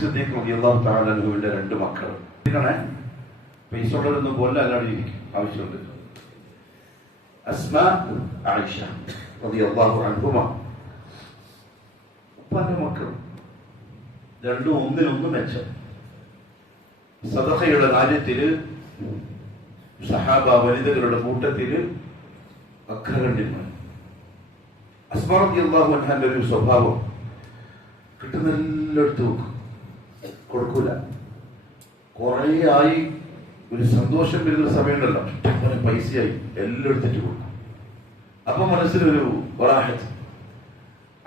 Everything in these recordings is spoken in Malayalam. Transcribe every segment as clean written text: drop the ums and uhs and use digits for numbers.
സിദ്ദീഖ് റളിയല്ലാഹു തആല അൻഹുവിന്റെ രണ്ട് മക്കൾ പൈസ ഉള്ളതൊന്നും പോലെ അല്ലാതെ ഇരിക്കും ആവശ്യമുണ്ട്. അസ്മാ ആയിഷ റളിയല്ലാഹു അൻഹുമ ഉപ്പാന്റെ മക്കൾ രണ്ടും ഒന്നിനൊന്നും മെച്ചം. സദഖയുടെ കാര്യത്തില് സഹാബ വനിതകളുടെ കൂട്ടത്തില് അഗ്രഗണ്യമാണ്. അസ്മാ റളിയല്ലാഹു അൻഹയുടെ ഒരു സ്വഭാവം കിട്ടുന്നെല്ലാം എടുത്തു വെക്കും, കൊടുക്കൂല. കുറേ ആയി ഒരു സന്തോഷം വരുന്ന സമയമുണ്ടല്ലോ, ഇഷ്ടംപോലെ പൈസയായി എല്ലാം എടുത്തിട്ട് കൊടുക്കും. അപ്പൊ മനസ്സിലൊരു വറാഹത്ത്.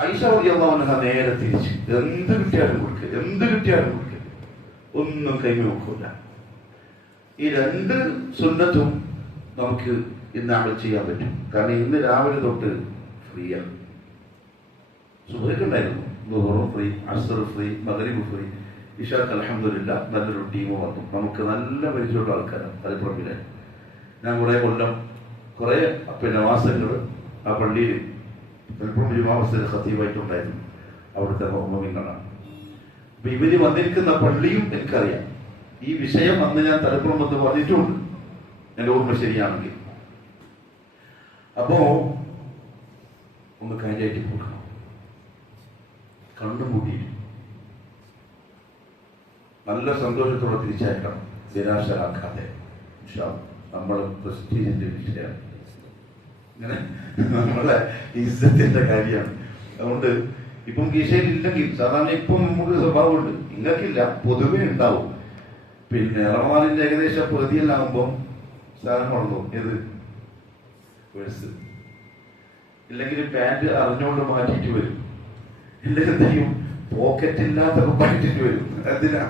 ആയിഷ റളിയല്ലാഹു അൻഹ നേരെ തിരിച്ച് എന്ത് കിട്ടിയാലും കൊടുക്കുക, എന്ത് കിട്ടിയാലും കൊടുക്കുക, ഒന്നും കൈമ വെക്കൂല. ഈ രണ്ട് സുന്നത്തും നമുക്ക് ഇന്ന് അമൽ ചെയ്യാൻ പറ്റും. കാരണം ഇന്ന് രാവിലെ തൊട്ട് ഫ്രീയാണ്. സുബഹിക്കുണ്ടായിരുന്നു, ദുഹറും ഫ്രീ, അസ്ർ ഫ്രീ, മഗ്രിബ് ഫ്രീ, ഇശാക്ക് അൽഹംദുലില്ലാ നല്ലൊരു ടീം വന്നു. നമുക്ക് നല്ല പരിചയമുള്ള ആൾക്കാരാണ് തലപ്പുറമ്പിലെ. ഞാൻ കുറേ മാസങ്ങൾ ആ പള്ളിയിൽ തലപ്പുറം ജുമാമസ്ജിദിൽ ഖതീബായിട്ടുണ്ടായിരുന്നു. അവിടുത്തെ മോമിങ്ങളാണ്. അപ്പൊ ഇവര് വന്നിരിക്കുന്ന പള്ളിയും എനിക്കറിയാം. ഈ വിഷയം അന്ന് ഞാൻ തലപ്പുറം വന്ന് പറഞ്ഞിട്ടുമുണ്ട്, എന്റെ ഓർമ്മ ശരിയാണെങ്കിൽ. അപ്പോ ഒന്ന് കാര്യമായിട്ട് കൊടുക്കണം, കണ്ണുമൂടി നല്ല സന്തോഷത്തോടെ തിരിച്ചയക്കണം, നിരാശരാക്കാതെ. നമ്മൾ പ്രസ്റ്റീജിന്റെ വിഷയമാണ്, ഇങ്ങനെ നമ്മളെ ഇസ്സത്തിന്റെ കാര്യമാണ്. അതുകൊണ്ട് ഇപ്പം കീശയിലില്ലെങ്കിൽ സാധാരണ ഇപ്പം നമുക്ക് സ്വഭാവമുണ്ട്, ഇങ്ങക്കില്ല, പൊതുവെ ഉണ്ടാവും. പിന്നെ റമദാനിന്റെ ഏകദേശം പ്രതിയെല്ലാകുമ്പം സാധനം വളർന്നു, ഏത് പേഴ്സ് ഇല്ലെങ്കിൽ പാന്റ് അറിഞ്ഞുകൊണ്ട് മാറ്റിയിട്ട് വരും, ഇല്ലെങ്കിൽ എന്തെങ്കിലും പോക്കറ്റ് ഇല്ലാത്ത കുപ്പായിട്ടിട്ട് വരും. എന്തിനാ?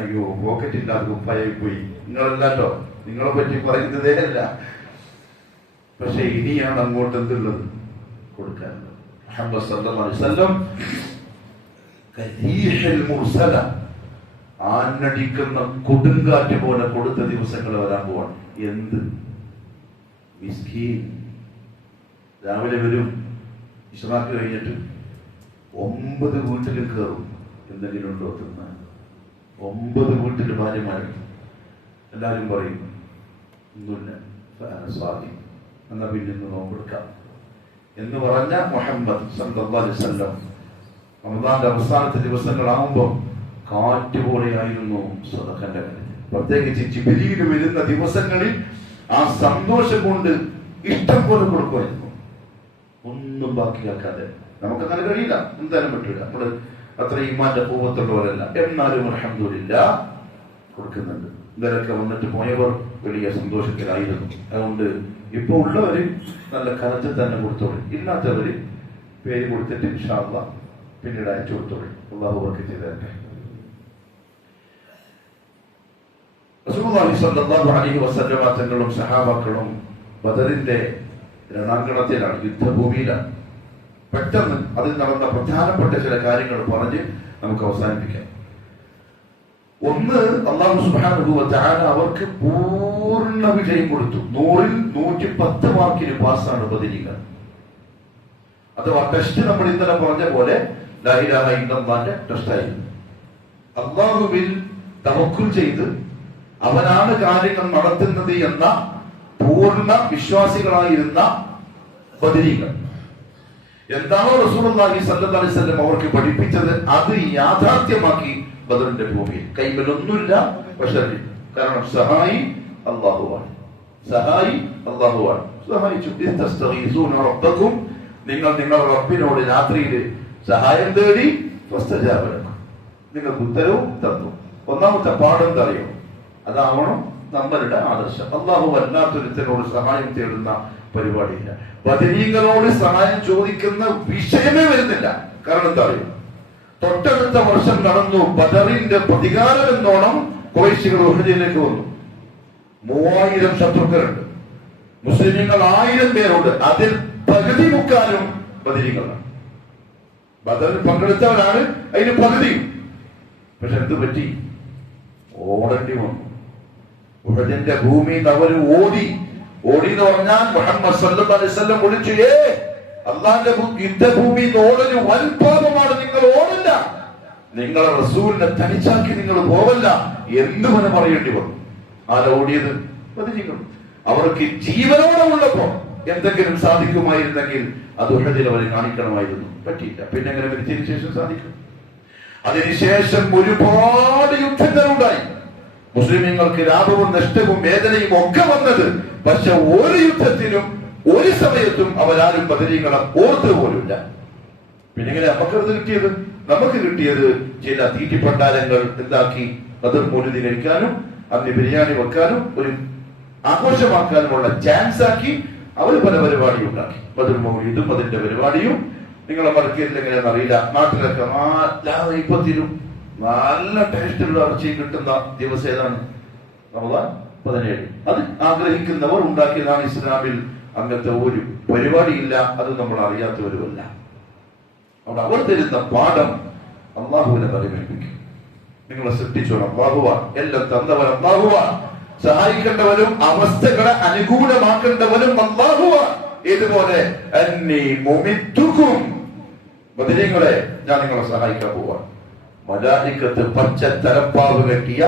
അയ്യോ പോക്കറ്റ് ഇല്ലാത്ത കുപ്പായി പോയി. നിങ്ങളല്ലാട്ടോ, നിങ്ങളെ പറ്റി പറയുന്നതേ അല്ല. പക്ഷെ ഇനിയാണ് അങ്ങോട്ട് എന്തുള്ളത് കൊടുക്കാനുള്ളത്. മുഹമ്മദ് സല്ലല്ലാഹു അലൈഹി വസല്ലം കരീഹൽ മുർസല, ആഞ്ഞടിക്കുന്ന കൊടുങ്കാറ്റ് പോലെ കൊടുത്ത ദിവസങ്ങൾ വരാൻ പോവാണ്. എന്ത് മിസ്കീൻ രാവിലെ വരും, ഇശ്റാഖ് കഴിഞ്ഞിട്ട് 9 വീട്ടിൽ കയറും. എന്തെങ്കിലും ഉണ്ടോ തിന്നാൻ? 9 വീട്ടിൽ ഭാര്യമാരുണ്ട്. എല്ലാവരും പറയും ഒന്നുമില്ല, സ്വാധീനം എന്നാ പിന്നെ ഇന്ന് നോമ്പെടുക്കാം എന്ന് പറഞ്ഞ മുഹമ്മദ് സല്ലല്ലാഹു അലൈഹി വസല്ലം റമദാന്റെ അവസാനത്തെ ദിവസങ്ങളാകുമ്പോൾ കാറ്റുപോലെയായിരുന്നു സദഖന്റെ കാര്യം. പ്രത്യേകിച്ച് ജിബ്രീൽ വരുന്ന ദിവസങ്ങളിൽ ആ സന്തോഷം കൊണ്ട് ഇഷ്ടം പോലെ കൊടുക്കുമായിരുന്നു, ഒന്നും ബാക്കിയാക്കാതെ. നമുക്കങ്ങനെ കഴിയില്ല, എന്തായാലും പറ്റില്ല, നമ്മള് അത്ര ഈമാന്റെ പൂവത്തുള്ളവരല്ല. എന്നാലും അൽഹംദുലില്ലാ കൊടുക്കുന്നുണ്ട്. ഇവരൊക്കെ വന്നിട്ട് പോയവർ വലിയ സന്തോഷത്തിലായിരുന്നു. അതുകൊണ്ട് ഇപ്പൊ ഉള്ളവര് നല്ല കരത്തിൽ തന്നെ കൊടുത്തോളൂ, ഇല്ലാത്തവര് പേര് കൊടുത്തിട്ട് ഇൻഷാ അല്ലാഹ് പിന്നീട് അയച്ചു കൊടുത്തോളൂ. അല്ലാഹു ബർക്കത്ത് ചെയ്തേരട്ടെ. റസൂലുള്ളാഹി സ്വല്ലല്ലാഹു അലൈഹി വസല്ലം തങ്ങളും സഹാബാക്കളും ബദറിന്റെ രണാങ്കണത്തിലാണ്, യുദ്ധഭൂമിയിലാണ്. പെട്ടെന്ന് അതിൽ നടന്ന പ്രധാനപ്പെട്ട ചില കാര്യങ്ങൾ പറഞ്ഞ് നമുക്ക് അവസാനിപ്പിക്കാം. ഒന്ന്, അല്ലാഹു സുബ്ഹാനഹു വ തആല അവർക്ക് പൂർണ്ണ വിജയം കൊടുത്തു. 100ൽ 110 മാർക്കിന് പാസ്സാണ് ബദരീകൾ. അഥവാ ടെസ്റ്റ് നമ്മൾ ഇന്നലെ പറഞ്ഞ പോലെ ലാ ഇലാഹ ഇല്ലല്ലാഹുവിന്റെ ടെസ്റ്റായിരുന്നു. അല്ലാഹുവിൽ തവക്കുൽ ചെയ്ത് അവനാണ് കാര്യങ്ങൾ നടത്തുന്നത് എന്ന പൂർണ്ണ വിശ്വാസികളായിരുന്ന ബദരീകൾ. എന്താണോ റസൂലുള്ളാഹി സ്വല്ലല്ലാഹു അലൈഹി വസല്ലം അവർക്ക് പഠിപ്പിച്ചത് അത് യാഥാർത്ഥ്യമാക്കി ബദറിന്റെ ഭൂമിയിൽ. കൈമലൊന്നുമില്ല, പക്ഷേ കാരണം സഹായി അല്ലാഹുവാണ്, സഹായി അല്ലാഹുവാണ്. സഹായിച്ചു. ഇസ്തസ്തഗീസൂന റബ്ബക്കും, നിങ്ങൾ നിങ്ങളുടെ റബ്ബിനോട് രാത്രിയിൽ സഹായം തേടി, ഫസ്തജാബ ലക്കും, നിങ്ങൾക്ക് ഉത്തരവും തന്നു. ഒന്നാമത്തെ പാഠം തറയോ, അതാവണം നമ്മളുടെ ആദർശം. അല്ലാഹു അല്ലാത്തൊരുത്തനോട് സഹായം തേടുന്ന പരിപാടിയില്ല. ബദരീങ്ങളോട് സഹായം ചോദിക്കുന്ന വിഷയമേ വരുന്നില്ല. കാരണം എന്താ അറിയോ, തൊട്ടടുത്ത വർഷം നടന്നു ബദറിന്റെ പ്രതികാരം എന്നോണം ഖുറൈശികൾ ഉഹദിലേക്ക് വന്നു. 3000 ശത്രുക്കളുണ്ട്, മുസ്ലിമീങ്ങൾ 1000 പേരുണ്ട്. അതിൽ പകുതി മുക്കാലും ബദരീങ്ങളാണ്. ബദറിൽ പങ്കെടുത്തവരാണ് അതിന് പകുതിയും. പക്ഷെ എന്ത് പറ്റി? ഓടേണ്ടി വന്നു. ഉഹദിന്റെ ഭൂമിയിൽ അവർ ഓടി എന്ന് പറഞ്ഞാൽ മുഹമ്മദ് സല്ലല്ലാഹു അലൈഹി വസല്ലം വിളിച്ചു, അള്ളാന്റെ യുദ്ധഭൂമിയിൽ ഓടല് വൻപാപമാണ്, നിങ്ങൾ ഓടില്ല, നിങ്ങളെ റസൂലിനെ തനിച്ചാക്കി നിങ്ങൾ പോവല്ല എന്ന് തന്നെ പറയേണ്ടി വന്നു. ആരാ ഓടിയത്? ബദരീങ്ങൾ. അവർക്ക് ജീവനോടെ ഉള്ളപ്പോ എന്തെങ്കിലും സാധിക്കുമായിരുന്നെങ്കിൽ അത് ഉഹദിൽ അവരെ കാണിക്കണമായിരുന്നു. പറ്റിയില്ല. പിന്നെ എങ്ങനെ മരിച്ചതിന് ശേഷം സാധിക്കും? അതിനുശേഷം ഒരുപാട് യുദ്ധങ്ങൾ ഉണ്ടായി. മുസ്ലിമീങ്ങൾക്ക് ലാഭവും നഷ്ടവും വേദനയും ഒക്കെ വന്നത്. പക്ഷെ ഒരു യുദ്ധത്തിലും ഒരു സമയത്തും അവരാരും ബദരീങ്ങളെ ഓർത്തു പോലുമില്ല. പിന്നെ എങ്ങനെ നമുക്കത് കിട്ടിയത്? നമുക്ക് കിട്ടിയത് ചില തീറ്റിപ്പണ്ടാരങ്ങൾ എന്താക്കി ബദർ മൗലിദ് കഴിക്കാനും അന്ന് ബിരിയാണി വെക്കാനും ഒരു ആഘോഷമാക്കാനുമുള്ള ചാൻസ് ആക്കി അവർ പല പരിപാടിയും ഉണ്ടാക്കി. ബദർ മൗലിദും അതിന്റെ പരിപാടിയും നിങ്ങളെ മറക്കിയില്ല എങ്ങനെയാണെന്ന് അറിയില്ല. നാട്ടിലൊക്കെ എല്ലാ ഇപ്പത്തിലും നല്ല ടേസ്റ്റുള്ള ഇറച്ചി കിട്ടുന്ന ദിവസം ഏതാണ്? റമദാൻ 17. അത് ആഗ്രഹിക്കുന്നവർ ഉണ്ടാക്കിയതാണ്. ഇസ്ലാമിൽ അങ്ങനത്തെ ഒരു പരിപാടിയില്ല. അത് നമ്മൾ അറിയാത്തവരുമല്ല. അവിടെ അവർ തരുന്ന പാഠം അള്ളാഹുവിനെ പരിമേൽപ്പിക്കും. നിങ്ങളെ സൃഷ്ടിച്ചോണം അള്ളാഹുവാൻ, എല്ലാം തന്നവൻ അള്ളാഹുവാൻ, സഹായിക്കേണ്ടവനും അവസ്ഥകളെ അനുകൂലമാക്കേണ്ടവനും അള്ളാഹുവാൻ. ഇതുപോലെ ബദരീങ്ങളെ ഞാൻ നിങ്ങളെ സഹായിക്കാൻ പോവാൻ. മലായിക്കത്ത് പച്ച തലപ്പാവ് കെട്ടിയ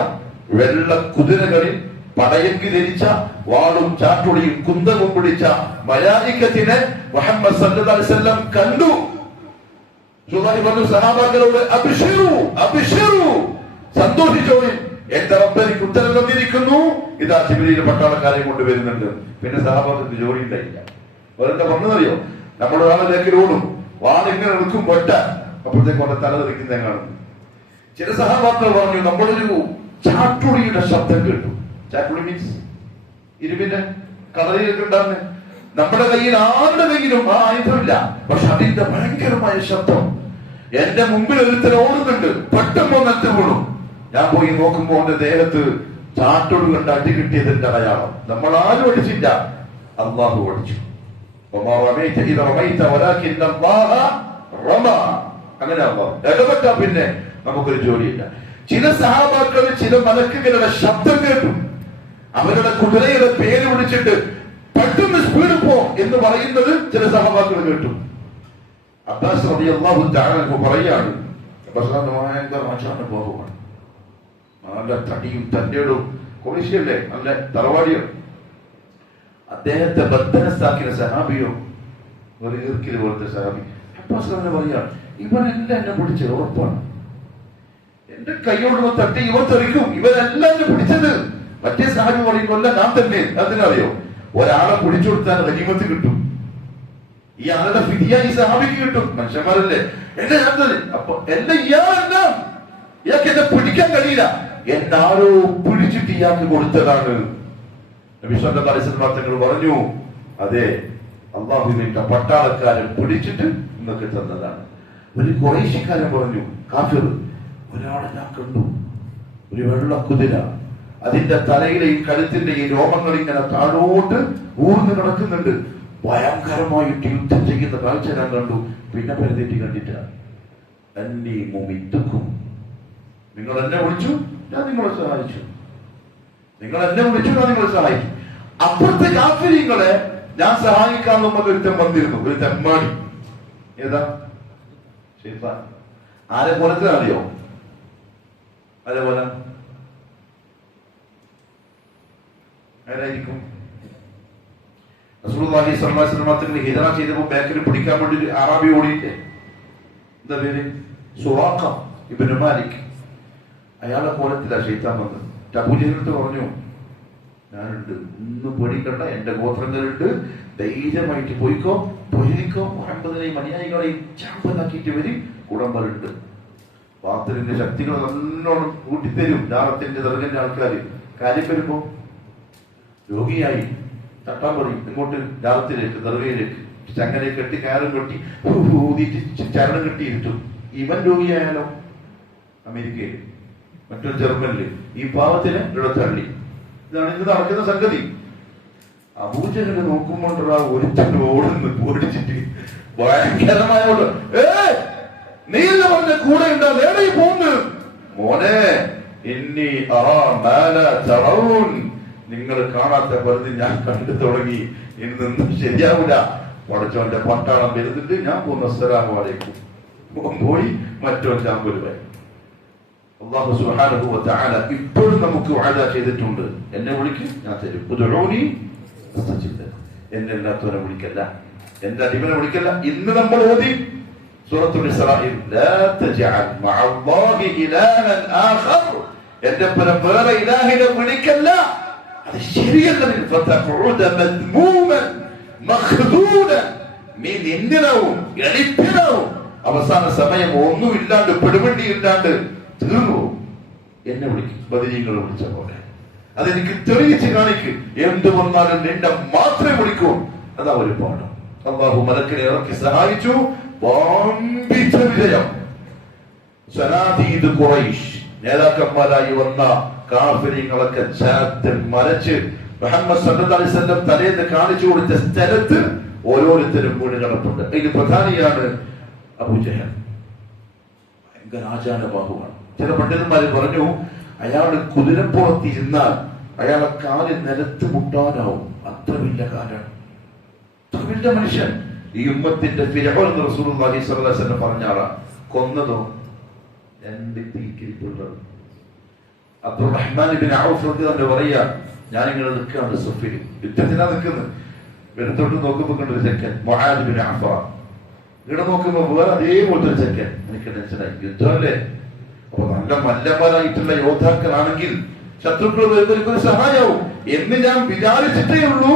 വെള്ള കുതിരകളിൽ പടയങ്കി ധരിച്ച വാളും ചാട്ടുളിയും കുന്തവും പിടിച്ച മലായിക്കത്തിനെ മുഹമ്മദ് സല്ലല്ലാഹു അലൈഹി വസല്ലം കണ്ടു. സഹാബാക്കളോട് അബ്ശിറു അബ്ശിറു, സന്തോഷിച്ചോളി, എന്റെ റബ്ബ് എനിക്ക് ഉത്തരം തന്നിരിക്കുന്നു. ഇതാ ജിബ്രീൽ പട്ടാളക്കാരെ കൊണ്ടുവരുന്നുണ്ട്. പിന്നെ സഹാബാക്കൾക്ക് ജോലി ഉണ്ടായില്ല. അവരെന്താ പറഞ്ഞതറിയോ? നമ്മുടെ ഒരാളിലേക്ക് ഓടും, വാളിങ്ങനെ എടുക്കും പൊട്ട, അപ്പോഴത്തേക്ക് അവരുടെ തല തെറിക്കുന്ന കാണുന്നു. ചില സഹാബാക്കൾ പറഞ്ഞു, നമ്മളൊരു ചാട്ടുളിയുടെ ശബ്ദം കേട്ടു. ചാട്ടുളി മീൻസ് ഇരുമ്പിന്റെ കളറിയൊക്കെ ഉണ്ടാകുന്ന. നമ്മുടെ കയ്യിൽ ആരുടെ കയ്യിലും ആ ആയുധമില്ല, പക്ഷെ അതിന്റെ ഭയങ്കരമായ ശബ്ദം. എന്റെ മുമ്പിൽ ഒരുത്തൻ ഓടുന്നുണ്ട്, പെട്ടെന്ന് ഒന്നെത്തി വീണു. ഞാൻ പോയി നോക്കുമ്പോ അവന്റെ ദേഹത്ത് ചാട്ടുളി കണ്ട് അടി കിട്ടിയതിന്റെ അടയാളം. നമ്മൾ ആരും അടിച്ചില്ല, അള്ളാഹു അടിച്ചു. അങ്ങനെ ഇടപെട്ട പിന്നെ നമുക്കൊരു ജോലിയില്ല. ചില സഹാബാക്കൾ ചില മലക്കുകളുടെ ശബ്ദം കേട്ടു. അവരുടെ കുതിരയുടെ പേര് വിളിച്ചിട്ട് പെട്ടെന്ന് സ്പീഡ് പോ എന്ന് പറയുന്നത് ചില സഹാബാക്കൾ കേട്ടു. അബ്ബാസ് റളിയല്ലാഹു തആല പറയാണ്, പോകുവാണ്, നല്ല തടിയും തന്റെയും കൊളിശിയല്ലേ, നല്ല തറവാടിയോ. അദ്ദേഹത്തെ ബദ്ധനസ്ഥാക്കിയ സഹാബിയോ, ഒരു ഈർക്കില് പോലത്തെ സഹാബി. അബ്ബാസ് പറയാണ്, ഇവരെല്ലാം എന്നെ പിടിച്ചത് ഉറപ്പാണ്. എന്റെ കൈയോടുള്ള തട്ടി ഇവർ തെറിക്കും, ഇവരെല്ലാം എന്നെ പിടിച്ചത്. മറ്റേ സഹാബി പറയുമ്പോല്ല ഞാൻ തന്നെ. അതിനറിയോ, ഒരാളെ പിടിച്ചു കൊടുത്താൽ ഗനീമത്ത് കിട്ടും. ഈ ആളുടെ ഫിദിയ ഈ സഹാബിക്ക് കിട്ടും. മനുഷ്യന്മാരല്ലേ, എന്നെ ഞാൻ തന്നെ. അപ്പൊ എന്നെ ഇയാൾക്ക് എന്നെ പിടിക്കാൻ കഴിയില്ല, എന്നാരോ പിടിച്ചിട്ട് ഇയാൾക്ക് കൊടുത്തതാണ്. നബി സല്ലല്ലാഹു അലൈഹി വസല്ലം തങ്ങൾ പറഞ്ഞു, അതെ, അല്ലാഹുവിന്റെ പട്ടാളക്കാരൻ പിടിച്ചിട്ട് നിങ്ങൾക്ക് തന്നതാണ്. ഒരു ഖുറൈശിക്കാരൻ പറഞ്ഞു, കാഫിർ, ഒരാളെ ഞാൻ കണ്ടു, ഒരു വെള്ള കുതിര, അതിന്റെ തലയിലെയും കഴുത്തിന്റെയും രോമങ്ങൾ ഇങ്ങനെ താഴോട്ട് ഊർന്ന് കിടക്കുന്നുണ്ട്. ഭയങ്കരമായിട്ട് യുദ്ധം ചെയ്യുന്ന കാഴ്ച ഞാൻ കണ്ടു. പിന്നെ പരിതെറ്റി കണ്ടിട്ട് നിങ്ങൾ എന്നെ വിളിച്ചു, ഞാൻ നിങ്ങളെ സഹായിച്ചു. നിങ്ങൾ എന്നെ വിളിച്ചു, ഞാൻ നിങ്ങളെ സഹായിച്ചു. അപ്പുറത്തെ കാഫിരീങ്ങളെ ഞാൻ സഹായിക്കാൻ നമ്മൾ ഒരുത്തം വന്നിരുന്നു, ഒരു തെമ്മാടി. ഏതാ? ശൈത്താൻ. ആരെ പോലത്തെ അറിയോ? അതേപോലെ ആരായിരിക്കും? റസൂലുള്ളാഹി സ്വല്ലല്ലാഹു അലൈഹി വസല്ലം തങ്ങൾ ഹിജ്റ ചെയ്തപ്പോൾ ബാക്കിൽ പിടിക്കാൻ വേണ്ടി അറാബി ഓടിയില്ലേ? എന്താ പേര്? സുറാഖ ഇബ്നു മാലിക്. അയാളെ പോലത്തില്ല ശൈത്താൻ വന്നത്. അബൂജഹലിനടുത്ത് പറഞ്ഞു, ഞാനുണ്ട്, ഒന്നും പേടിക്കണ്ട, എന്റെ ഗോത്രങ്ങളുണ്ട്, ധൈര്യമായിട്ട് പോയിക്കോ, പൊരിക്കോ, മുഹമ്മദിനെയും അനുയായികളെയും ചാമ്പലാക്കിയിട്ട് വരും, കുടമ്പലുണ്ട്. ബാത്തിലിന്റെ ശക്തികൾ നല്ലോണം കൂട്ടിത്തരും. ജാറത്തിന്റെ ദർഗന്റെ ആൾക്കാര് കാര്യം വരുമ്പോ രോഗിയായി തട്ടാൻ പറയും, ഇങ്ങോട്ട് ജാറത്തിലേക്ക് ദർഗയിലേക്ക് ചങ്ങനെ കെട്ടി കയറും കെട്ടി ഊതിയിട്ട് ചരണം കെട്ടിയിട്ടു. ഇവൻ രോഗിയായാലോ അമേരിക്കയിൽ, മറ്റൊരു ജർമ്മനില്, ഈ പാവത്തിന് ഇവിടെ തള്ളി. ഇതാണ് ഇന്ന് നടക്കുന്ന സംഗതി. അബൂജഹൽ നോക്കുമ്പോണ്ടാ ഒരുത്തണ്ട് ഓടുന്നു ഓടിച്ചിട്ട് ഭയങ്കരമായ നീല പറഞ്ഞ കൂടെ ഉണ്ടാ നേടെ പോന്ന് മോനെ, ഇന്നി നിങ്ങൾ കാണാത്ത പലത് ഞാൻ കണ്ടു തുടങ്ങി, ഇന്നൊന്നും ശരിയാവില്ല. പടച്ചോന്റെ പട്ടാളം വരുന്നുണ്ട്, ഞാൻ പോകുന്ന അസ്സലാമു അലൈക്കും പോയി മറ്റോ ചാമ്പലുമായി. അല്ലാഹു സുബ്ഹാനഹു വ തആല ഇപ്പോഴും നമുക്ക് വഅദ ചെയ്തിട്ടുണ്ട്, എന്നെ വിളിക്കും ഞാൻ തരും. ഉദ്ഉനി അസ്തജിബ് ലക്കും. എന്നെ അല്ലാത്തവരെ വിളിക്കല്ല, എന്റെ അടിമനെ വിളിക്കല്ല. ഇന്ന് നമ്മൾ ഓതി സൂറത്തുൽ ഇസ്രായിൽ ലാ തജഅൽ മഅല്ലാഹി ഇലാഹൻ ആഖർ, എന്റെ പരം വേറെ ഇലാഹിനെ വിളിക്കല്ല, അത് ശരിയല്ല. ഫതഖഉദ മദ്മൂമൻ മഖ്ദൂലൻ, നീ നിന്ദിതവും എളിപ്പിനവും അവസാന സമയം ഒന്നുമില്ലാണ്ട് പെടുപെട്ടി ഇല്ലാണ്ട് തീർന്നു. എന്നെ വിളിക്കും ബദരീങ്ങൾ വിളിച്ച പോലെ. അതെനിക്ക് തെളിയിച്ച് കാണിക്ക്. എന്ത് വന്നാലും നിന്നെ മാത്രമേ വിളിക്കൂ. അതാ ഒരു പാഠം. അല്ലാഹു മലക്കിനെ ഇറക്കി സഹായിച്ചു. വമ്പിച്ച വിജയം. സനാദീദ് ഖുറൈശ് നേതാക്കന്മാരായി വന്ന കാഫിരീങ്ങളൊക്കെ ചാത്തിൽ മരച്ച് മുഹമ്മദ് സല്ലല്ലാഹു അലൈഹി വസല്ലം തലേന്ന് കാണിച്ചു കൊടുത്ത സ്ഥലത്ത് ഓരോരുത്തരും വീണ് കിടപ്പുണ്ട്. ഇതിൽ പ്രധാനിയാണ് അബൂജഹൽ. ഭയങ്കര ആചാരബാഹുവാണ്. ചില പണ്ഡിതന്മാര് പറഞ്ഞു, അയാൾ കുതിരപ്പുറത്തിരുന്നാൽ അയാളെ കാല് നിലത്ത് മുട്ടാനാവും. അത്ര വലിയ കാലാണ്, അത്ര വലിയ മനുഷ്യൻ. ഈ ഉമ്മത്തിന്റെ ഫിർഔൻ എന്ന് റസൂലുള്ളാഹി സ്വല്ലല്ലാഹു അലൈഹി വസല്ലം പറഞ്ഞ ആളാ. കൊന്നതോ 2 തീക്കിരിപ്പുള്ളത്. അബ്ദുറഹ്മാൻ ഇബ്നു ഔഫ് റളിയല്ലാഹു പറയാ, ഞാനിങ്ങനെ നിൽക്കുകയാണ് സഫിൽ, യുദ്ധത്തിനാ നിൽക്കുന്നത്. വെറുത്തോട്ട് നോക്കുമ്പോ കണ്ടൊരു ചെക്കൻ മുആദ് ഇബ്നു അഫ്ഫാൻ. ഇവിടെ നോക്കുമ്പോ വേറെ അതേപോലത്തെ ഒരു ചെക്കൻ. എനിക്ക് ടെൻഷനായി. യുദ്ധമല്ലേ, അപ്പൊ നല്ല മല്ലന്മാരായിട്ടുള്ള യോദ്ധാക്കളാണെങ്കിൽ ശത്രുക്കൾ വരുന്നവർക്കൊരു സഹായവും എന്ന് ഞാൻ വിചാരിച്ചിട്ടേ ഉള്ളൂ.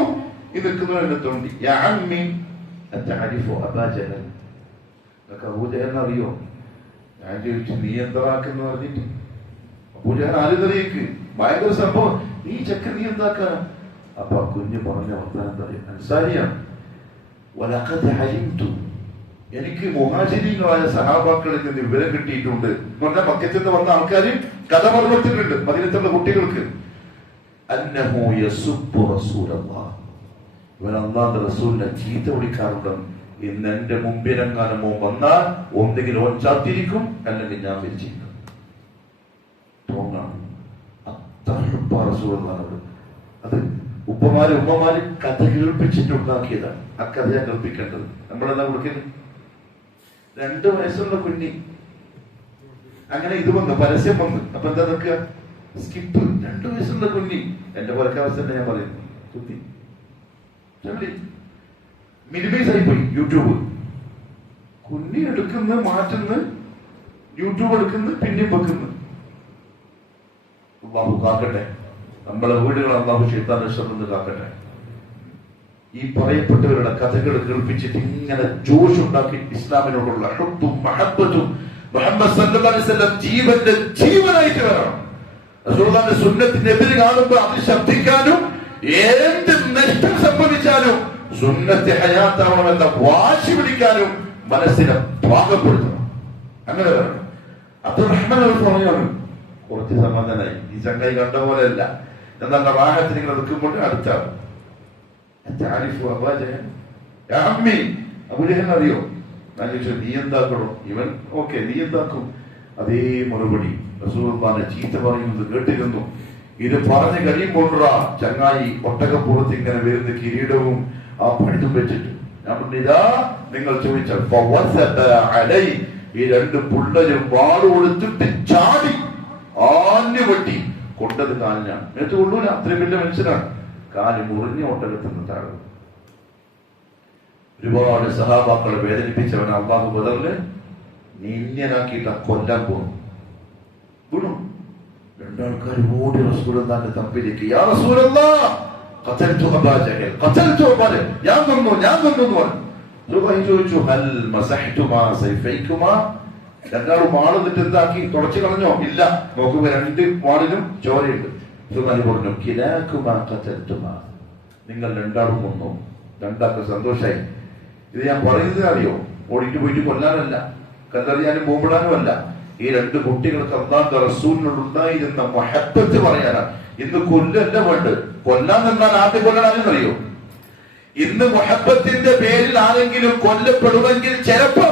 ഈ നിൽക്കുന്നവരെ തോണ്ടി അബൂജഹലിനെ അറിയോ? ഞാൻ ചോദിച്ചു, നീ എന്താക്കുന്നു പറഞ്ഞിട്ട്. അബൂജഹൽ ആരുതറിയേക്ക് ഭയങ്കര സംഭവം. ഈ ചെക്കൻ നീ എന്താക്കാ? അപ്പൊ കുഞ്ഞ് പറഞ്ഞ വർത്താനം പറയാം, അൻസാരിയാണ്. എനിക്ക് മുഹാജിരീങ്ങളായ സഹാബാക്കളിൽ നിന്ന് വിവരം കിട്ടിയിട്ടുണ്ട്. പറഞ്ഞാൽ മക്കത്തിൽ നിന്ന് വന്ന ആൾക്കാർ കഥ പറഞ്ഞിട്ടുണ്ട് മദീനത്തുള്ള കുട്ടികൾക്ക്. അന്നഹു യസുബ്ബു റസൂലല്ലാഹ്, ഇവൻ അല്ലാഹുവിന്റെ റസൂലിനെ ചീത്ത വിളിക്കാറുണ്ട്. ഇന്ന് എന്റെ മുമ്പിലെങ്ങാനമോ വന്നാൽ ഒന്നുകിൽ ഓൻ ചാത്തിരിക്കും, അല്ലെങ്കിൽ ഞാൻ മരിച്ചിരിക്കും. തോന്നാണ് അത്ര റസൂലുള്ളാഹിനോട്. അത് ഉപ്പമാര് ഉമ്മമാര് കഥ കേൾപ്പിച്ചിട്ടുണ്ടാക്കിയതാണ്. ആ കഥ ഞാൻ കേൾപ്പിക്കേണ്ടത്. നമ്മളെന്താ കൊടുക്കുന്നത്? 2 വയസ്സുള്ള കുഞ്ഞി അങ്ങനെ ഇത് വന്നു, പരസ്യം വന്നു. അപ്പൊ എന്താ നിൽക്കുക? സ്കിപ്പ്. 2 വയസ്സുള്ള കുഞ്ഞി. എന്റെ പോലക്കാവസ്ഥ ഞാൻ പറയുന്നു, കുത്തി മിനിമൈസ് ആയിപ്പോയി. യൂട്യൂബ് കുഞ്ഞി എടുക്കുന്നു, മാറ്റുന്നു, യൂട്യൂബ് എടുക്കുന്നു, പിന്നെയും വെക്കുന്നു. അല്ലാഹു കാക്കട്ടെ, നമ്മളെ വീടുകൾ അല്ലാഹു ശൈത്താന്റെ ശബ്ദം കാക്കട്ടെ. ഈ പറയപ്പെട്ടവരുടെ കഥകൾ കേൾപ്പിച്ചിട്ട് ഇങ്ങനെ ജോഷ് ഉണ്ടാക്കി ഇസ്ലാമിനോടുള്ള ഹുബ്ബും മഹബ്ബത്തും മുഹമ്മദ് സല്ലല്ലാഹു അലൈഹി വസല്ലം ജീവന്റെ ജീവനായിട്ട് വരണം. റസൂലുള്ളാഹിന്റെ സുന്നത്തിനെതിരെ കാണുമ്പോൾ അത് ശബ്ദിക്കാനും എന്ത് നഷ്ടം സംഭവിച്ചാലും സുന്നത്തെ ഹയാത്താവണമെന്ന വാശി പിടിക്കാനും മനസ്സിനെ പാകപ്പെടുത്തണം. അങ്ങനെ വരണം. അബ്ദുറഹ്മാൻ പറഞ്ഞാണ് കുറച്ച് സമാധാനായി. ഈ ചങ്ങായി കണ്ട പോലെയല്ല. എന്നാൽ വാഹനത്തിൽ ഇങ്ങനെ നിൽക്കുമ്പോൾ അടുത്താണ് അബൂജഹൽ അറിയോ? ഞാൻ ചോദിച്ചു, നീ എന്താക്കണോ? ഇവൻ ഓക്കെ, നീ എന്താക്കും? അതേ മറുപടി. റസൂലുള്ളാഹിനെ ചീത്ത പറയുന്നത് കേട്ടിരുന്നു. ഇത് പറഞ്ഞു കഴിയുമ്പോഴാ ചങ്ങായി ഒട്ടകപ്പുറത്ത് ഇങ്ങനെ വരുന്ന കിരീടവും ആ പണിതും വെച്ചിട്ട് ഞാൻ പറഞ്ഞിതാ നിങ്ങൾ ചോദിച്ചാൽ ഈ 2 പിള്ളേരും വാള് കൊടുത്തിട്ട് ചാടി ആഞ്ഞു വെട്ടി കൊണ്ടത് കാലിനാണ്. നേരത്തെ കൊള്ളൂല, അത്രയും വലിയ മനുഷ്യനാണ്. കാല് മുറിഞ്ഞ ഒട്ടകത്തിന് താഴെ. ഒരുപാട് സഹാബാക്കളെ വേദനിപ്പിച്ചവനെ അല്ലാഹു ബദറില് നിന്യനാക്കിയിട്ട് കൊല്ലാൻ പോകും. വീണു. 2 ആൾക്കാർ ഓടി റസൂലുള്ളാഹിന്റെ തമ്പിലേക്ക്, യാ റസൂലല്ലാഹ് ഖതൽതു അബാ ജഹൽ, ഖതൽതു അബാ ജഹൽ, ഞാൻ കൊന്നു എന്ന് പറഞ്ഞു. റസൂലുള്ളാഹി ചോദിച്ചു, ഹൽ മസഹ്തുമാ സൈഫൈകുമാ, 2 വാൾ എന്നിട്ട് എന്താക്കി? തുടച്ചു കളഞ്ഞോ? ഇല്ല. നോക്കുക, 2 വാളിലും ചോരയുണ്ട്. റസൂലുള്ളാഹി പറഞ്ഞു, കിലാകുമാ ഖതൽതുമാ, നിങ്ങൾ 2 കൊന്നു. 2 സന്തോഷായി. ഇത് ഞാൻ പറയുന്നത് അറിയോ? ഓടിയിട്ട് പോയിട്ട് കൊല്ലാനല്ല, കല്ലെറിയാനും ബോംബിടാനും അല്ല. ഈ 2 കുട്ടികൾക്ക് അല്ലാഹുവിന്റെ റസൂലിനോടുണ്ടായിരുന്ന മഹബ്ബത്ത് പറയാനാണ്. ഇന്ന് കൊല്ലല്ല വേണ്ടത്. കൊല്ലാൻ എന്നാൽ ആദ്യം കൊല്ലണമെന്നറിയോ? ഇന്ന് മഹബ്ബത്തിന്റെ പേരിൽ ആരെങ്കിലും കൊല്ലപ്പെടുമെങ്കിൽ ചിലപ്പോ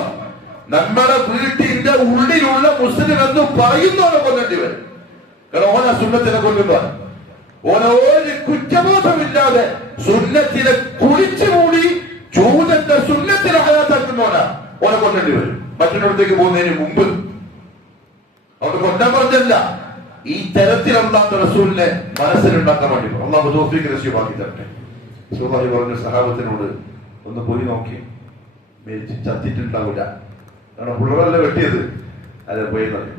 നമ്മുടെ വീട്ടിന്റെ ഉള്ളിലുള്ള മുസ്ലിം എന്ന് പറയുന്നവരെ കൊല്ലേണ്ടി വരും. കാരണം ഓന സുന്നത്തിനെ കൊല്ലുക, ഓരോ കുറ്റബോധമില്ലാതെ സുന്നത്തിനെ കുളിച്ചു മൂടി ജൂതന്റെ സുന്നത്തിനെ ഹയാത്താക്കുന്നവനാ ഓനെ കൊല്ലേണ്ടി വരും. മറ്റൊരിടത്തേക്ക് പോകുന്നതിന് മുമ്പ് അവിടെ കൊല്ലാൻ പറഞ്ഞല്ല, ഈ തരത്തിൽ അല്ലാത്ത റസൂലിനെ മനസ്സിലുണ്ടാക്കാൻ വേണ്ടി അള്ളാഹു തൗഫീഖ് നസീബാക്കി തരട്ടെ. റസൂലുള്ളാഹി പറഞ്ഞു സഹാബത്തിനോട്, ഒന്ന് പോയി നോക്കി, മരിച്ച് ചത്തിട്ടുണ്ടാവില്ല, കാരണം പുള്ളറല്ല വെട്ടിയത്, അത് പോയി പറയും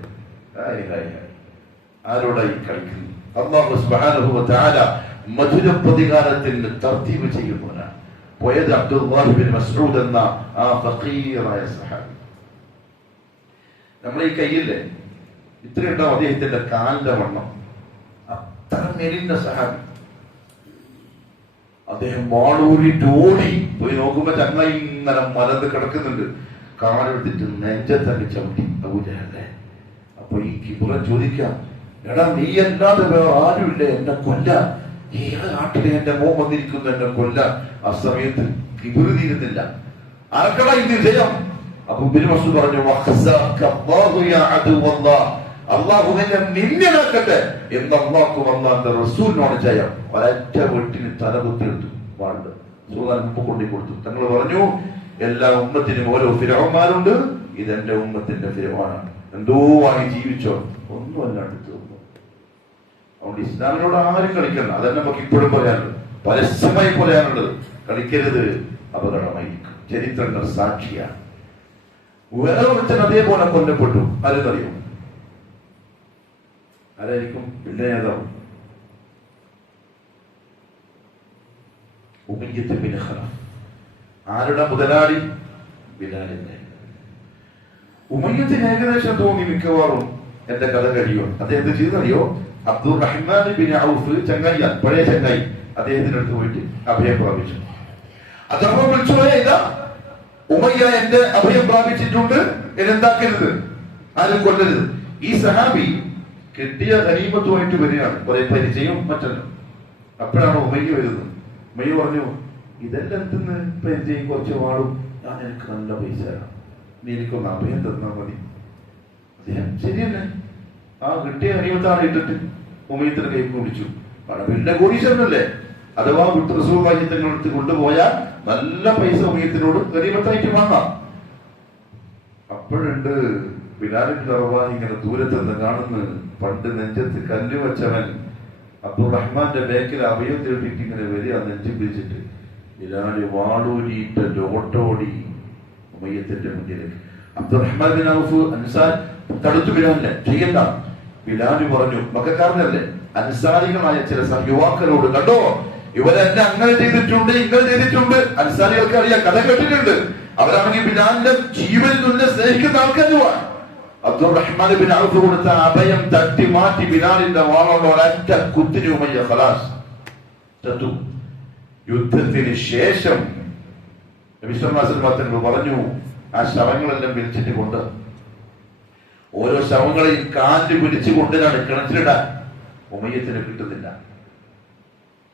ആരോടായി കളിക്കുന്നു. അല്ലാഹു സുബ്ഹാനഹു വ തആല മധുര പ്രതികാരത്തിന് തർത്തീബ് ചെയ്യുന്നവനാണ്. പോയത് അബ്ദുല്ലാഹി ബിൻ മസ്ഊദ് എന്ന ആ ഫഖീറായ സഹാബി. നമ്മുടെ ഈ കയ്യില്ലേ ഇത്രയുണ്ടാവും അദ്ദേഹത്തിന്റെ കാലിന്റെ വണ്ണം, അത്ര മെലിഞ്ഞ സഹാബി. അദ്ദേഹം വാളൂരിട്ട് ഓടി പോയി നോക്കുമ്പോ ചങ്ങായി ഇങ്ങനെ മലന്ന് കിടക്കുന്നുണ്ട്, കാലെടുത്തിട്ട് നെഞ്ചത്തന്നെ ചവിട്ടി അബൂജഹലെ. അപ്പൊ ഈ കിബുറൻ ചോദിക്കാം, എടാ നീ അല്ലാതെ വേറെ ആരുമില്ലേ എന്നെ കൊല്ലാൻ, ഏത് നാട്ടിലെ എന്റെ മോൻ വന്നിരിക്കുന്നു എന്നെ കൊല്ലാൻ. ആ സമയത്ത് കിബുറ് തീരുന്നില്ല, ആർക്കടാ ഇത് ജയം? അപ്പൊ ഇബ്നു മസ്ഊദ് പറഞ്ഞു, അള്ളാഹു നിന്നെ നിന്ദനാക്കട്ടെ എന്ന് അള്ളാഹു അള്ളാന്റെ റസൂലിനോട് ജയം. ഒരൊറ്റ വെട്ടിന് തലകുത്തിയെടുത്തു, വാണ്ട് സൂദാൻ മുമ്പ് കൊണ്ടു കൊടുത്തു. തങ്ങൾ പറഞ്ഞു, എല്ലാ ഉമ്മത്തിനും ഓരോ ഫിർഔന്മാരുണ്ട്, ഇതെന്റെ ഉമ്മത്തിന്റെ ഫിർഔനാണ്. എന്തോ വാങ്ങി ജീവിച്ചോ, ഒന്നും അല്ലാണ്ട് തീർന്നു. അതുകൊണ്ട് ഇസ്ലാമിനോട് ആരും കളിക്കണം, അതന്നെ നമുക്ക് ഇപ്പോഴും പറയാനുള്ളത്, പരസ്യമായി പറയാനുള്ളത്. കളിക്കരുത്, അപകടമായിരിക്കും. ചരിത്രങ്ങൾ സാക്ഷിയാണ്. വേറെ ഒരുത്തൻ അതേപോലെ കൊല്ലപ്പെട്ടു. ആരെന്നറിയോ? ആരായിരിക്കും? പിന്നെ നേതാവ് ഉമയ്യത്ത് ബിൻ ഖലഫ്. ആരുടെ മുതലാളി? ബിലാലിന്റെ. ഉമയ്യത്തിന് ഏകദേശം തോന്നി മിക്കവാറും എന്റെ കഥ കഴിയും. അദ്ദേഹത്തെ ചെയ്തറിയോ? അബ്ദുർ റഹ്മാൻ ബിൻ ഔഫ്, ചങ്ങായി, പഴയ ചങ്ങായി, അദ്ദേഹത്തിന്റെ അടുത്ത് പോയിട്ട് അഭയം പ്രാപിച്ചു. അദ്ദേഹം വിളിച്ചു, ഇതാ ഉമയ്യ എന്റെ അഭയം പ്രാപിച്ചിട്ടുണ്ട്, എന്നെന്താക്കരുത്, ആരും കൊല്ലരുത്. ഈ സഹാബി കിട്ടിയ ഗനീമത്തുമായിട്ട് വരികയാണ്, കുറെ പരിചയം മറ്റല്ലോ. അപ്പോഴാണ് ഉമയ്യ വരുന്നത്. ഉമയ്യ പറഞ്ഞു, ഇതെല്ലാം എന്തെന്ന് പരിചയം, കുറച്ച് വാളും, ഞാൻ എനിക്ക് നല്ല പൈസ തരാം, നീ എനിക്കൊന്ന് അഭയം തന്നാൽ മതി. അദ്ദേഹം ശരിയല്ലേ, ആ കിട്ടിയ ഗനീമത്താണ് ഇട്ടിട്ട് ഉമയ്യത്തിന് കൈ കുടിച്ചു. കാരണം പിന്നെ കോടീശ്വരനല്ലേ, അഥവാ വിട്ടു റസൂലുള്ളാഹി തങ്ങളടുത്ത് കൊണ്ടുപോയാൽ നല്ല പൈസ ഉമയ്യത്തിനോട് ഗനീമത്തായിട്ട് വാങ്ങാം. അപ്പോഴുണ്ട് ബിലാലിന്റെ റവാഹി ഇങ്ങനെ ദൂരത്ത് നിന്ന് കാണുന്നു. പണ്ട് നെഞ്ചത്ത് കല്ല് വെച്ചവൻ അബ്ദുറഹ്മാന്റെ ബേക്കിൽ അഭയം തേടിയിട്ട് ഇങ്ങനെ വരിക, നെഞ്ചു പിടിച്ചിട്ട്. ബിലാല് വാളൂരിയിട്ട് ഓട്ടോടി ഉമയ്യത്തിന്റെ മുന്നിലേക്ക്. അബ്ദുറഹ്മാൻ ബിൻ ഔഫ് അൻസാർ തടുത്തു ബിലാലിനെ, ചെയ്യണ്ട. ബിലാല് പറഞ്ഞു, മക്കക്കാരനല്ലേ, അൻസാരികളായ ചില യുവാക്കളോട്, കണ്ടോ ഇവരെന്നെ അങ്ങനെ ചെയ്തിട്ടുണ്ട്, ഇങ്ങനെ ചെയ്തിട്ടുണ്ട്. അൻസാരികൾക്ക് അറിയാം, കഥ കേട്ടിട്ടുണ്ട്. അവരാണെങ്കിൽ ബിലാലിന്റെ ജീവനിൽ നിന്ന് സ്നേഹിക്കുന്ന ആൾക്കാരുമാണ്. അബ്ദുറഹ്മാൻ ബിൻ ഔഫ് കൊടുത്ത അഭയം തട്ടി മാറ്റി ബിലാലിന്റെ വാളോട് ഒരൊറ്റ കുത്തിന് ഉമയ്യ ഖലാസ് ചത്തു. യുദ്ധത്തിന് ശേഷം നബി സല്ലല്ലാഹു അലൈഹി വസല്ലം പറഞ്ഞു, ആ ശവങ്ങളെല്ലാം വിളിച്ചിട്ട് കൊണ്ട് ഓരോ ശവങ്ങളെയും കാലിൽ പിടിച്ചു കൊണ്ടിനാണ് കിണറ്റിലിടാൻ. ഉമയ്യത്തിന് കിട്ടുന്നില്ല,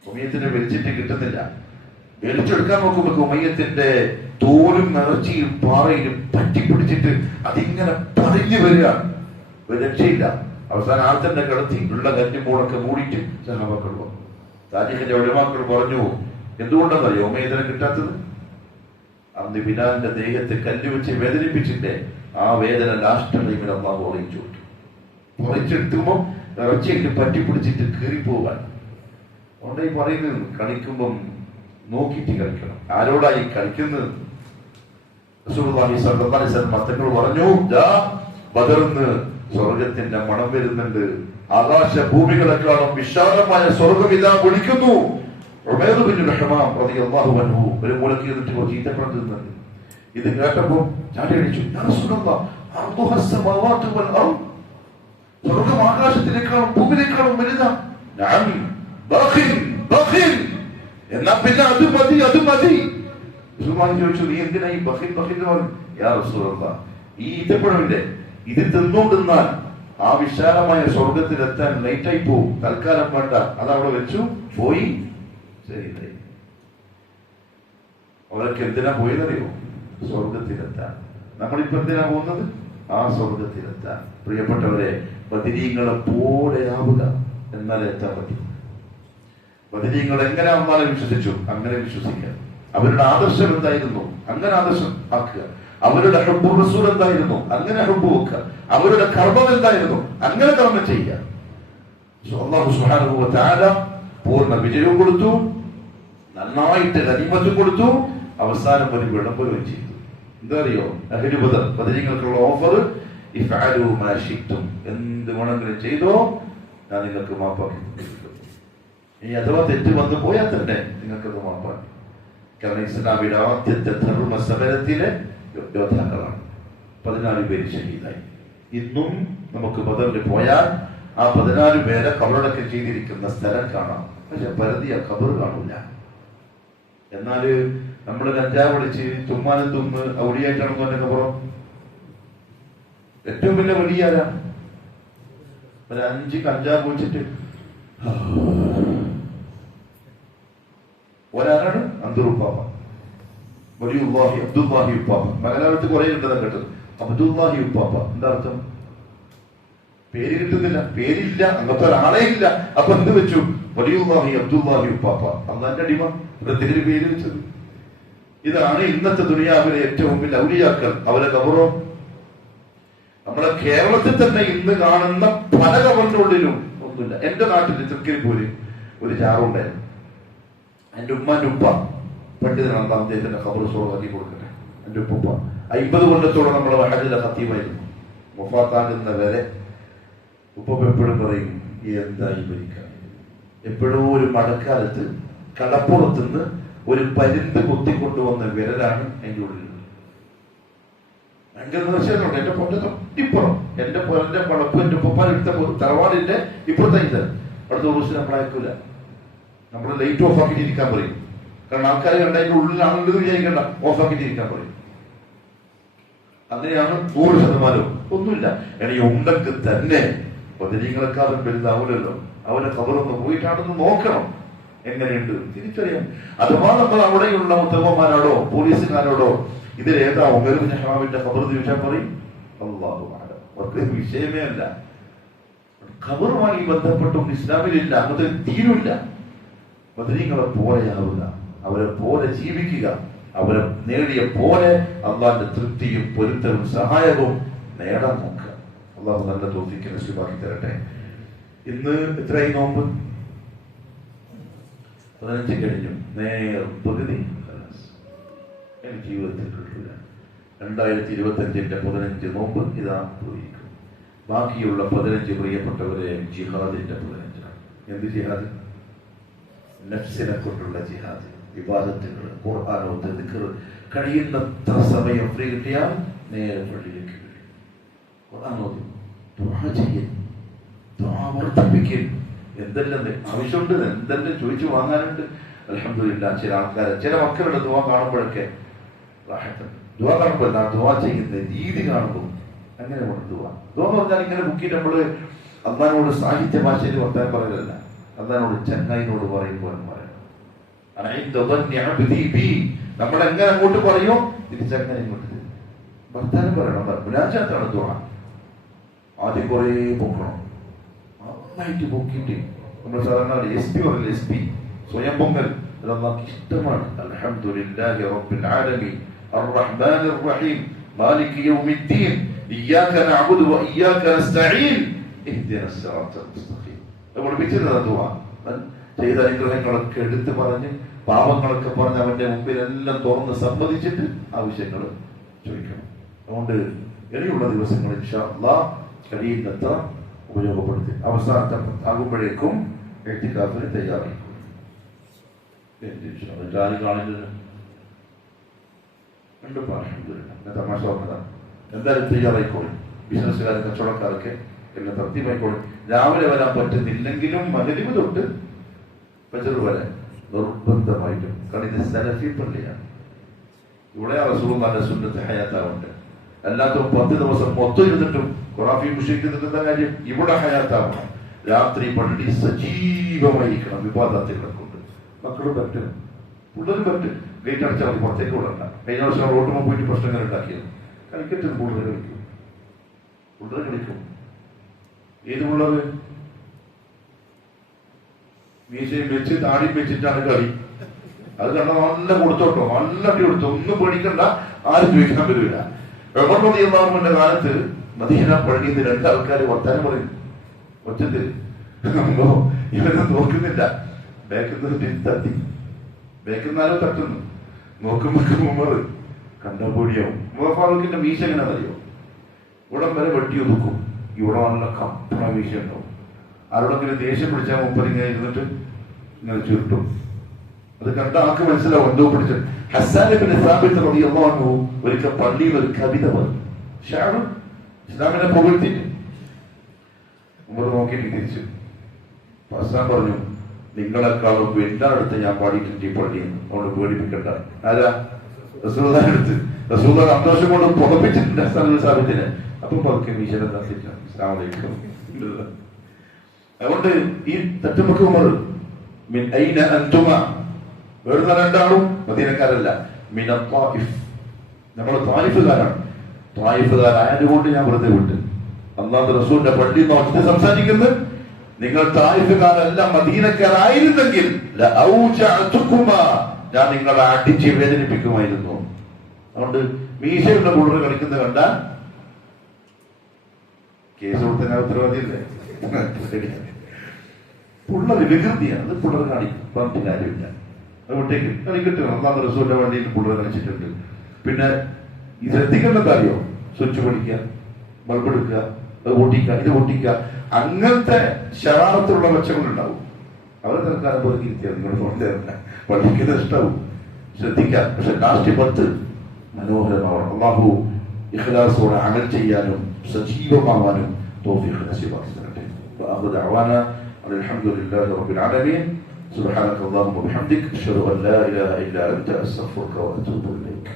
ഉമയ്യത്തിന് വലിച്ചിട്ട് കിട്ടുന്നില്ല. വലിച്ചെടുക്കാൻ നോക്കുമ്പോ ഉമയ്യത്തിന്റെ തോലും ഇറച്ചിയും പാറയിലും പറ്റിപ്പിടിച്ചിട്ട് അതിങ്ങനെ പറഞ്ഞു വരിക, ഒരു രക്ഷയില്ല. അവസാനം ആൾ തന്നെ കിടത്തി ഉള്ള കല്ലുമ്പോഴൊക്കെ മൂടിയിട്ട് സഹാബാക്കൾ വന്നു. താജിഹിന്റെ ഒഴിവാക്കൾ പറഞ്ഞു, എന്തുകൊണ്ടെന്നറിയോ ഉമയ്യത്തിനെ കിട്ടാത്തത്? അന്ന് ബിലാലിന്റെ ദേഹത്തെ കല്ല് വെച്ച് വേദനിപ്പിച്ചിട്ട് ആ വേദന ലാസ്റ്റ് ടൈമിൽ അള്ളാഹു ഒളിച്ചു വിട്ടു. ഒളിച്ചെടുക്കുമ്പോ ഇറച്ചിയൊക്കെ പറ്റിപ്പിടിച്ചിട്ട് കീറിപ്പോവാൻ. അതുകൊണ്ട് ഈ പറയുന്നത്, കളിക്കുമ്പം നോക്കിയിട്ട് കളിക്കണം. ആരോടായി കളിക്കുന്നത്? റസൂലുള്ളാഹി സ്വല്ലല്ലാഹു അലൈഹി വസല്ലം തങ്ങൾ പറഞ്ഞു, ബദറിന്ന് സ്വർഗത്തിന്റെ മണം വരുന്നുണ്ട്, ആകാശ ഭൂമികളെക്കാളും വിശാലമായ സ്വർഗം ഇതാ വിളിക്കുന്നു. ഉമൈർ ബിൻ റഹ്മാൻ റളിയല്ലാഹു അൻഹു ഒരു മൂലക്ക് ഇരുന്നിട്ട് ചീത്തപ്പഴം തിന്നുന്നുണ്ട്. ഇത് കേട്ടപ്പോ ചാടി അടിച്ചു, യാ റസൂലല്ലാഹ്, അർദുഹസ് സമാവാതു വൽ അർദ്, സ്വർഗം ആകാശത്തിനേക്കാളും ഭൂമിയിലേക്കാളും വലുതാണ്. നഅം ബഖിൽ ബഖിൽ, എന്നാ പിന്നെ അത് മതി, അത് മതി. റസൂലുള്ളാഹി ചോദിച്ചു, നീ എന്തിനാ ഈ ബഖിൽ ബഖിൽ എന്ന് പറഞ്ഞു? യാ റസൂലല്ലാഹ്, ഈ ഈത്തപ്പഴമില്ലേ, ഇത് തിന്നുകൊണ്ടിരുന്നാൽ ആ വിശാലമായ സ്വർഗത്തിലെത്താൻ ലൈറ്റായി പോവും, തൽക്കാലം വേണ്ട, അതവിടെ വെച്ചു പോയി. ശരി, അവരൊക്കെ എന്തിനാ പോയതറിയോ? സ്വർഗത്തിലെത്താൻ. നമ്മളിപ്പോ എന്തിനാ പോകുന്നത്? ആ സ്വർഗത്തിലെത്താൻ. പ്രിയപ്പെട്ടവരെ, ബദരീങ്ങളെ പോലെ ആവുക, എന്നാലേ എത്താൻ പറ്റും. ബദരീങ്ങൾ എങ്ങനെ അമ്മാനെ വിശ്വസിച്ചു അങ്ങനെ വിശ്വസിക്കുക. അവരുടെ ആദർശം എന്തായിരുന്നു അങ്ങനെ ആദർശം ആക്കുക. അവരുടെ ഹബ്ബുർ റസൂൽ എന്തായിരുന്നു, അങ്ങനെ ഹബ്ബ് വെക്കുക. അവരുടെ കർമ്മം എന്തായിരുന്നു, അങ്ങനെ കർമ്മം ചെയ്യുക. അല്ലാഹു സുബ്ഹാനഹു വ തആല പൂർണ്ണ വിജയവും കൊടുത്തു, നന്നായിട്ട് ഗനീമത്തും കൊടുത്തു. അവസാനം ഒരു വിളംബരം ചെയ്തു. എന്താ അറിയോ, അഹ്ലു ബദർ ബദരീങ്ങൾക്കുള്ള ഓഫർ, ഇഫ്അലു മാ ശിഅ്തും, എന്ത് വേണമെങ്കിലും ചെയ്തോ, ഞാൻ നിങ്ങൾക്ക് മാപ്പാക്കി തന്നിരിക്കുന്നു. ഇനി അഥവാ തെറ്റ് വന്നു പോയാൽ തന്നെ നിങ്ങൾക്കത് മാപ്പാക്കി. കാരണം ഇസ്ലാമിയുടെ ആദ്യത്തെ ധർമ്മ സമരത്തിലെ യോദ്ധാക്കളാണ്. 14 പേര് ഷഹീദായി. ഇന്നും നമുക്ക് ബദറിൽ പോയാൽ ആ 14 പേരെ ഖബറടക്കം ചെയ്തിരിക്കുന്ന സ്ഥലം കാണാം. പക്ഷെ പരതിയ ഖബർ കാണില്ല. എന്നാല് നമ്മള് കഞ്ചാവ് വിളിച്ച് തുമ്മാനും തുമ്മ് ഔലിയായിട്ടാണെന്ന് പറഞ്ഞ ഖബറോ ഏറ്റവും വലിയ വലിയാരാ? ഒരു 5 കഞ്ചാവ് കുടിച്ചിട്ട് ഒരാളാണ് അബ്ദുറുപ്പാപ്പ, വലിയുല്ലാഹി അബ്ദുല്ലാഹി ഉപ്പാപ്പ. മലയാളത്തിൽ കുറെ ഉണ്ടെന്ന് കേട്ടത്. അബ്ദുല്ലാഹി ഉപ്പാപ്പ എന്താ അർത്ഥം? പേര് കിട്ടുന്നില്ല, പേരില്ല, അങ്ങനത്തെ ഒരാളെ ഇല്ല. അപ്പൊ എന്ത് വെച്ചു? വലിയുല്ലാഹി അബ്ദുല്ലാഹി ഉപ്പാപ്പ. അള്ളാന്റെ അടിമ പ്രത്യേക പേര് വെച്ചത്. ഇതാണ് ഇന്നത്തെ ദുനിയാവിലെ ഏറ്റവും വലിയ ഔലിയാക്കൾ. അവരെ ഖബറോ നമ്മുടെ കേരളത്തിൽ തന്നെ ഇന്ന് കാണുന്ന പല ഖബറിന്റെ ഉള്ളിലും ഒന്നുമില്ല. എന്റെ നാട്ടിൽ തൃക്കരിപ്പൂര് ഒരു ചാറുണ്ടായിരുന്നു. എന്റെ ഉമ്മാന്റെ ഉപ്പ പണ്ഡിതനാണ്. അദ്ദേഹത്തിന്റെ ഖബർ സ്വർഗ്ഗമാക്കി കൊടുക്കട്ടെ. എന്റെ ഉപ്പ 50 കൊല്ലത്തോളം നമ്മളെ ഹജ്ജിലെ ഖത്തീബായിരുന്നു. വഫാത്താകുന്ന വരെ ഉപ്പ എപ്പോഴും പറയും, എന്തായി ഭരിക്കാൻ. എപ്പോഴും ഒരു മഴക്കാലത്ത് കടപ്പുറത്തുനിന്ന് ഒരു പരുന്ത് കുത്തിക്കൊണ്ടുവന്ന വിരലാണ് എന്റെ ഉള്ളിൽ. ഭയങ്കര നിർശയമുണ്ട്. എന്റെ പൊന്നെ തൊട്ടിപ്പുറം, എന്റെ പൊരന്റെ വളപ്പ് എന്റെ ഉപ്പാനെടുത്ത തറവാടിന്റെ ഇപ്പുറത്തെ ഇത് അടുത്ത ദിവസം നമ്മളയക്കൂല. നമ്മൾ ലൈറ്റ് ഓഫ് ആക്കിയിട്ട് ഇരിക്കാൻ പറയും. കാരണം ആൾക്കാർ കണ്ട അതിന്റെ ഉള്ളിലാണെന്ന് വിചാരിക്കണ്ട, ഓഫ് ആക്കിയിട്ട് ഇരിക്കാൻ പറയും. അങ്ങനെയാണ് 100%. ഒന്നുമില്ല. ഇനി ഉണ്ടെങ്കിൽ തന്നെ ബദരീങ്ങളെക്കാളും വലുതാവൂലല്ലോ. അവരെ ഖബറൊന്ന് പോയിട്ടാണെന്ന് നോക്കണം, എങ്ങനെയുണ്ട് തിരിച്ചറിയാം. അഥവാ നമ്മൾ അവിടെയുള്ള ഉത്തമന്മാരോടോ പോലീസുകാരോടോ ഇതിലേതാ ഉമർ ഇബ്നു ഹറാമിന്റെ ഖബർ ചോദിച്ചാൽ പറയും അല്ലാഹു അഅലം. അവർക്ക് വിഷയമേ അല്ല. ഖബറുമായി ബന്ധപ്പെട്ടും ഇസ്ലാമിലില്ല, അങ്ങനത്തെ തീരുമില്ല. ബദരീങ്ങളെ പോലെയാവുക, അവരെ പോലെ ജീവിക്കുക, അവരെ നേടിയ പോലെ അള്ളാന്റെ തൃപ്തിയും പൊരുത്തവും സഹായവും നേടാൻ നോക്കുക. അള്ളാഹു നല്ല തൗഫീഖ് നസീബാക്കി തരട്ടെ. ഇന്ന് എത്രയായി നോമ്പ്? 15 കഴിഞ്ഞു. പകുതി എനിക്ക് ജീവിതത്തിൽ കിട്ടില്ല. 2025 15 നോമ്പ് ഇതാ പോയിരിക്കും. ബാക്കിയുള്ള 15 പ്രിയപ്പെട്ടവരെ ജിഹാദിന്റെ 15. എന്ത് ജിഹാദ്? നഫ്സിനെ കൊണ്ടുള്ള ജിഹാദ്, ഇബാദത്തുകൾ, ഖുർആനോത്ത്, ദിക്ർ. കഴിയുന്നത്ര സമയം ഫ്രീ കിട്ടിയാൽ നേരെ പള്ളിയിലേക്ക് വരും. ഖുർആനോത്ത്, ദുആ ചെയ്യൽ, ദുആ വർദ്ധിപ്പിക്കൽ. എന്തെല്ലാം ആവശ്യമുണ്ട്, എന്തെല്ലാം ചോദിച്ചു വാങ്ങാനുണ്ട്. അൽഹംദുലില്ലാ ചില ആൾക്കാരെ, ചില മക്കളുടെ ദുആ കാണുമ്പോഴൊക്കെ ദുആ കാണുമ്പോൾ ദുആ ചെയ്യുന്ന രീതി കാണുമ്പോൾ അങ്ങനെ ദുആ എന്ന് പറഞ്ഞാൽ ഇങ്ങനെ മുക്കിയിട്ട് നമ്മള് അള്ളാനോട് സാഹിത്യ ഭാഷയിൽ വർത്താൻ പറയലല്ല, അള്ളാനോട് ചങ്ങായിനോട് പറയുമ്പോൾ പറയണം. നമ്മളെങ്ങനെ അങ്ങോട്ട് പറയോ തിരിച്ചങ്ങനെ ഇങ്ങോട്ട് വർത്താനം പറയണം. മുനാജാത്താണ് ദുആ. ആദ്യം കുറേ പൊക്കണം, നന്നായിട്ട് പൊക്കിയിട്ട് നമ്മൾ സാധാരണ SP പറയില്ല, SP സ്വയം പൊങ്കൽ. അത് അള്ളാഹ്ക്ക് ഇഷ്ടമാണ്. അൽഹംദുലില്ലാഹി റബ്ബിൽ ആലമീൻ അർറഹ്മാനിർ റഹീം മാലികി യൗമിദ്ദീൻ ഇയ്യാക നഅ്ബുദു വ ഇയ്യാക നസ്തഈൻ ഇഹ്ദിനസ് സിറാത്തൽ മുസ്തഖീം. നമ്മൾ വിചാരിച്ചത് ദുആ ചെയ്ത അനുഗ്രഹങ്ങളൊക്കെ എടുത്തു പറഞ്ഞ് പാപങ്ങളൊക്കെ പറഞ്ഞ് അവന്റെ മുമ്പിൽ എല്ലാം തുറന്ന് സമ്മതിച്ചിട്ട് ആവശ്യങ്ങൾ ചോദിക്കണം. അതുകൊണ്ട് ഇനിയുള്ള ദിവസങ്ങൾ ഇൻഷാ അല്ലാഹ് കഴിയുന്നത്ര ഉപയോഗപ്പെടുത്തി അവസാനത്തെ ആകുമ്പോഴേക്കും എഴുത്തിക്കാഫിന് തയ്യാറായിരിക്കും. കാണില്ല കണ്ടു പാടുന്ന തമാശ പറഞ്ഞതാണ്. എന്തായാലും തയ്യാറായിക്കോളും. ബിസിനസ്സുകാരും കച്ചവടക്കാരൊക്കെ എല്ലാം തൃപ്തിയായിക്കോളും. രാവിലെ വരാൻ പറ്റുന്നില്ലെങ്കിലും മഗ്‌രിബ് തൊട്ട് ഫജ്ർ വരെ നിർബന്ധമായിട്ടും. കാരണം ഇത് സലഫി പള്ളിയാണ്. ഇവിടെ റസൂലുള്ളാഹിന്റെ സുന്നത്ത് ഹയാത്താവുണ്ട്. അല്ലാത്ത 10 ദിവസം മൊത്തം ഇരുന്നിട്ടും ഖുറാഫി മുശ്രിക്ക് നിൽക്കുന്ന കാര്യം ഇവിടെ ഹയാത്താവണം. രാത്രി പള്ളി സജീവമായിരിക്കണം വിവാദത്തുകളെ കൊണ്ട്. മക്കളും പറ്റും, പിള്ളേരും പറ്റും. ഗേറ്റ് അടച്ചാൽ മതി, പുറത്തേക്ക് വിടണ്ട. കഴിഞ്ഞ വർഷം റോട്ടുമ്പോൾ പോയിട്ട് പ്രശ്നങ്ങൾ ഉണ്ടാക്കിയത് കളിക്കട്ടെ. പിള്ളേർ കളിക്കും, പിള്ളേർ കളിക്കും. ഏത് പിള്ളേർ? മീശയും വെച്ച് താടിയും വെച്ചിട്ടാണ് കളി. അത് കണ്ട നല്ല കൊടുത്തോട്ടോ, നല്ല അടി കൊടുത്തു. ഒന്നും പേടിക്കണ്ട. ആരും ചോദിക്കാൻ വരില്ല. ഉമർ റളിയല്ലാഹു അൻഹുവിന്റെ കാലത്ത് മദീന പള്ളിയിൽ നിന്ന് 2 ആൾക്കാർ വർത്താനം പറയും ഒറ്റത്തിൽ. ഇവരൊന്നും നോക്കുന്നില്ല, തട്ടി ബേക്കുന്നാലും തട്ടുന്നു. നോക്കുമ്പോ ഉമർ കണ്ടാൽ പേടിയാവും. ഉമർ ഫാറൂഖിന്റെ മീശ എങ്ങനെ അറിയോ? ഇവിടം വരെ വെട്ടി ഒതുക്കും, ഇവിടെ നല്ല കപ്പണ മീശ ഉണ്ടാവും. ആരോടെങ്കിലും ദേഷ്യം പിടിച്ചാൽ മുപ്പതിങ്ങനെ ഇരുന്നിട്ട് ഇങ്ങനെ ചുരുട്ടും. അത് കണ്ട ആൾക്ക് മനസ്സിലാവും എന്തോ പിടിച്ച്. ഹസ്സാൻ ഇബ്നു സാബിത്ത് റളിയല്ലാഹു അൻഹു ഒരിക്കൽ പള്ളിയിൽ ഒരു കവിത പറഞ്ഞു, ഷഅർ ഇസ്ലാമിനെ പുകഴ്ത്തിട്ട്. ഉമർ നോക്കിയിട്ട് തിരിച്ചു. ഹസ്സാൻ പറഞ്ഞു, നിങ്ങളെക്കാളും എല്ലായിടത്ത് ഞാൻ പാടിയിട്ടുണ്ട് ഈ പള്ളിയിൽ, അതുകൊണ്ട് പേടിപ്പിക്കണ്ട. ആരാ? റസൂലുള്ളാഹിയുടെ അടുത്ത്. റസൂലുള്ളാഹി സന്തോഷം കൊണ്ട് പുതപ്പിച്ചിട്ടുണ്ട് ഹസ്സാൻ ഇബ്നു സാബിത്തിനെ. അപ്പൊ പതുക്കെ മീശനെ തട്ടില്ല. അസ്സലാമു അലൈക്കും. അതുകൊണ്ട് ഈ തട്ടുമുക്ക് ഉമർ മിൻ ഐന അൻതുമ, വേറുന്ന 2 ആളും മദീനക്കാരല്ല, മിന ത്വായിഫ്, നമ്മൾ ത്വായിഫുകാരാണ്. ത്വായിഫുകാരായതുകൊണ്ട് ഞാൻ വെറുതെ വിട്ട്. അല്ലാഹു റസൂലിന്റെ പള്ളിയിൽ നിന്ന് സംസാരിക്കുന്നത്, നിങ്ങൾ ത്വായിഫുകാരല്ല മദീനക്കാരായിരുന്നെങ്കിൽ ഞാൻ നിങ്ങളെ അടിച്ച് വേദനിപ്പിക്കുമായിരുന്നു. അതുകൊണ്ട് മീശയുടെ പുള്ളർ കളിക്കുന്നത് കണ്ടാൽ കേസ് കൊടുത്താൽ ഉത്തരവാദിയല്ലേ? പുള്ളർ വികൃതിയാണ്, അത് പുള്ളർ കാണിക്കും, പറഞ്ഞിട്ട് കാര്യമില്ല. അതുകൊണ്ടേക്ക് കളിക്കട്ടെ. അല്ലാഹു റസൂലിന്റെ വണ്ടിയിൽ പുള്ളർ കളിച്ചിട്ടുണ്ട്. പിന്നെ ഈ ശ്രദ്ധിക്കേണ്ടത് അറിയോ? സ്വിച്ച് പഠിക്കുക, ബൾബ് എടുക്കുക, അത് പൊട്ടിക്കുക, ഇത് പൊട്ടിക്കുക, അങ്ങനത്തെ ശരാറത്തിലുള്ള മെച്ചങ്ങളുണ്ടാവും. അവരെ തൽക്കാലം പോലെ ഇരുത്തിയാൽ നിങ്ങളുടെ ഫോണിൽ പഠിക്കുന്നത് ഇഷ്ടമാവും, ശ്രദ്ധിക്കാം. പക്ഷെ ലാസ്റ്റ് 10 മനോഹരമാവണം. അല്ലാഹു ഇഖ്ലാസോടെ അമൽ ചെയ്യാനും സജീവമാവാനും തൗഫീഖ് നസീബാക്കി തരട്ടെ. വആഖിറു ദഅവാനാ അൽഹംദുലില്ലാഹി റബ്ബിൽ ആലമീൻ. സുബ്ഹാനക അല്ലാഹുമ്മ വബിഹംദിക അശ്ഹദു അൻ ലാ ഇലാഹ ഇല്ലാ അൻത അസ്തഗ്ഫിറുക വഅതൂബു ഇലൈക്.